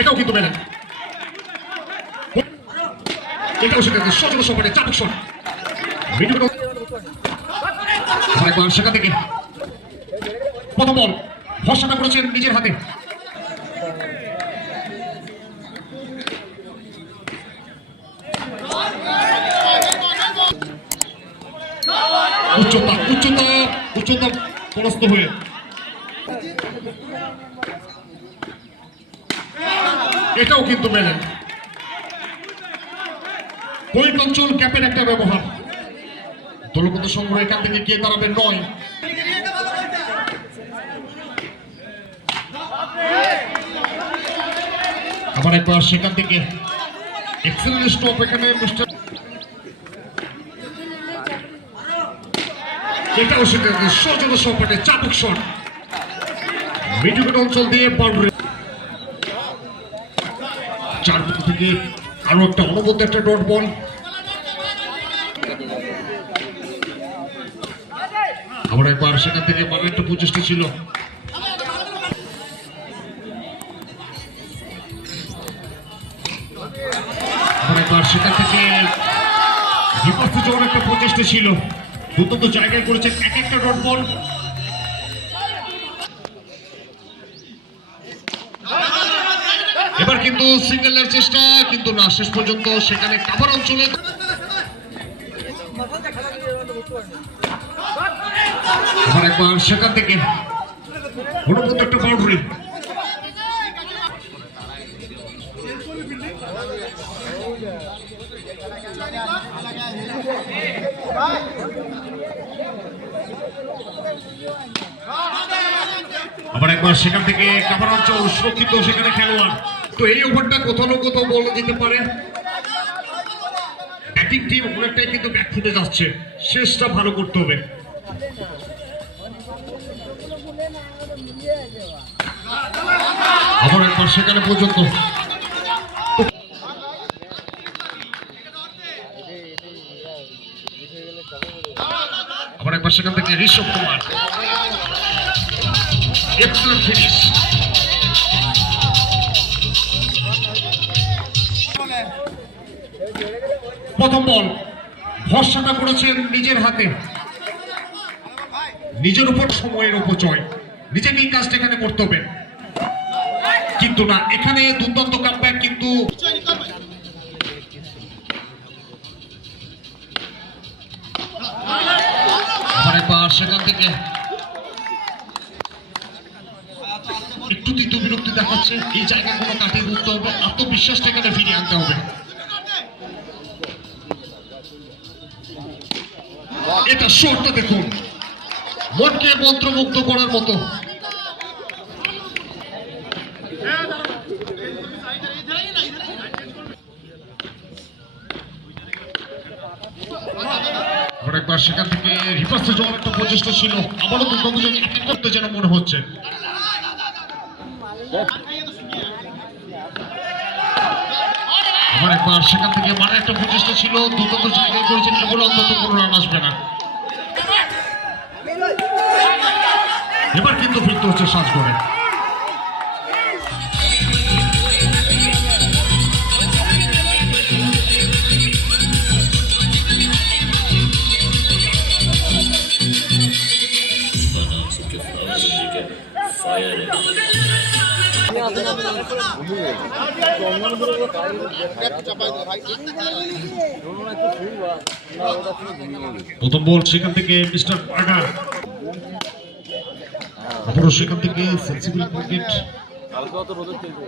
এটাও কিন্তু মেলে এটাও সেখানে সচল সপাটে চাপক শট মিডল আরেকবার সেখান থেকে। প্রথম বল। ভরসাটা করেছেন নিজের হাতে। উচ্চতা উচ্চতা উচ্চতা পরাস্ত হয়ে এটাও কিন্তু মেলে পয়েন্ট অঞ্চল ক্যাপের একটা ব্যবহার। দলগত সংগ্রহ এখান থেকে কে দাঁড়াবে নয়। আবার একবার সেখান থেকে স্টপ এখানে এটাও সেটা সচল সপাটে চাপক শট মিডুকেট অঞ্চল দিয়ে বাউন্ডারি চার থেকে আরও একটা অনবদ্য একটা ডট বল। আবার একবার সেখান থেকে মানে একটা প্রচেষ্টা ছিল। সেখান থেকে একটা প্রচেষ্টা ছিল। দুর্দান্ত জায়গায় করেছেন এক একটা ডট বল। এবার কিন্তু সিঙ্গেলের চেষ্টা, কিন্তু না, শেষ পর্যন্ত সেখানে কাভার অঞ্চলে একবার সেখান থেকে অনুপত একটা বাউন্ডারি আবার একবার সেখান থেকে কাভার অঞ্চল সুরক্ষিত, সেখানে খেলোয়াড়। তো এই ওভারটা কোথাও না কোথাও বলা যেতে পারে। ব্যাটিং টিম অনেকটাই কিন্তু ব্যাক ফুটে যাচ্ছে। শেষটা ভালো করতে হবে। আবার একবার সেখানে পর্যন্ত। আবার একবার সেখান থেকে ঋষভ কুমার। এক্সেলেন্ট ফিনিশ প্রথম বল। ভরসাটা করেছেন নিজের হাতে। নিজের উপর সময়ের উপচয় নিজেকেই কাজটা এখানে করতে হবে। কিন্তু না, এখানে দুর্দান্ত কামব্যাক কিন্তু সেখান থেকে। একটু দ্বিতীয় বিরক্তি দেখাচ্ছে। এই জায়গাগুলো কাটিয়ে উঠতে হবে। আত্মবিশ্বাসটা এখানে ফিরিয়ে আনতে হবে। এটা শটটা দেখুন। মনকে মন্ত্রমুগ্ধ করার মতো। একবার সেখান থেকে রিভার্সে যাওয়ার একটা প্রচেষ্টা ছিল। আবারও এক করতে যেন মনে হচ্ছে। আবার একবার সেখান থেকে মানে একটা প্রচেষ্টা ছিল। দুর্গত জায়গায় করেছেন এগুলো অন্তত কোনো আসবে না। এবার কিন্তু ফিরতে হচ্ছে সাজ করে. প্রথম বল সেখান থেকে মিস্টার পার্কার আবারও সেখান থেকে সেন্সিবল উইকেট খেলবে